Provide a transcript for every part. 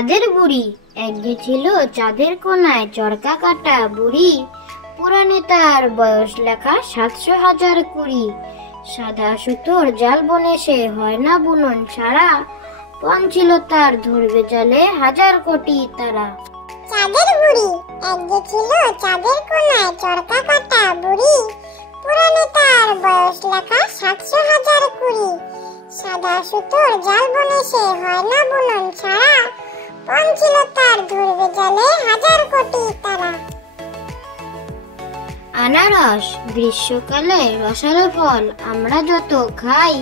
চাঁদের বুড়ি। একদিন ছিল চাঁদের কোনায় চরকা কাটা বুড়ি। পুরাণে তার বয়স লেখা ৭০০,০২০। সাদা সুতোর জাল বনে সে হয় না বুনন ছাড়া। পণ ছিল তার ধরবে জালে ১,০০০,০০,০০০ তারা। চাঁদের বুড়ি। একদিন ছিল চাঁদের কোনায় চরকা কাটা বুড়ি। পুরাণে তার বয়স লেখা ৭০০,০২০। সাদা সুতোর জাল বনে সে হয় না বুনন ছাড়া। পণ ছিল তার ধরবে জালে ১,০০০,০০,০০০ তারা। আনারস। গ্রীষ্মকালে রসালো ফল আমরা যত খাই,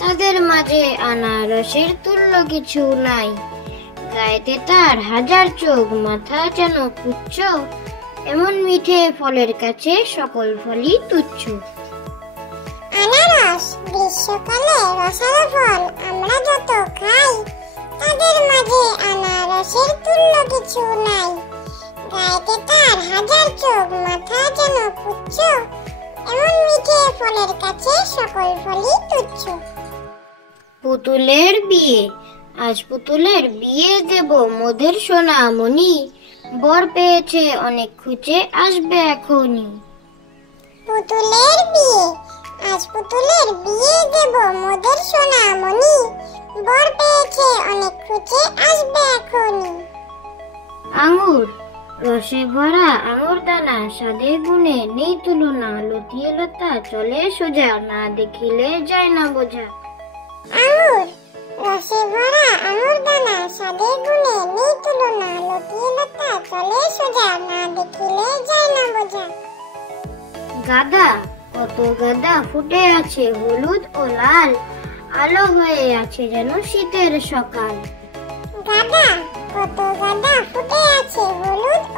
তাদের মাঝে আনারসের তুল্য কিছু নাই। গায়েতে তার ১,০০০ চোখ, মাথা যেন পুচ্ছ। এমন মিঠে ফলের কাছে সকল ফলই তুচ্ছ। আনারস। গ্রীষ্মকালে রসালো ফল আমরা যত খাই, তাদের মাঝে আনারসের তুল্য কিছু নাই। গায়েতে তার ১,০০০ চোখ, মাথা যেন পুচ্ছ। এমন মিঠে ফলের কাছে সকল ফলই তুচ্ছ। পুতুলের বিয়ে। আজ পুতুলের বিয়ে দেব মোদের সোনামণি। বর পেয়েছে অনেক খুঁজে, আসবে এখনই। পুতুলের বিয়ে। আজ পুতুলের বিয়ে দেব মোদের সোনামণি। বর পেয়েছে অনেক খুঁজে, আসবে এখনই। আঙ্গুর। রসে ভরা আঙ্গুর দানা, স্বাদে গুণে নেই তুলনা। লতিয়ে লতা চলে সোজা, না দেখিলে যায় না বোঝা। আঙ্গুর। রসে ভরা আঙ্গুর দানা, স্বাদে গুণে নেই তুলনা। লতিয়ে লতা চলে সোজা, না দেখিলে যায় না বোঝা। গাঁদা। কত গাঁদা ফুটে আছে হলুদ ও লাল। আলো হয়ে আছে যেন শীতের সকাল। গাঁদা। কত গাঁদা ফুটে আছে হলুদ ও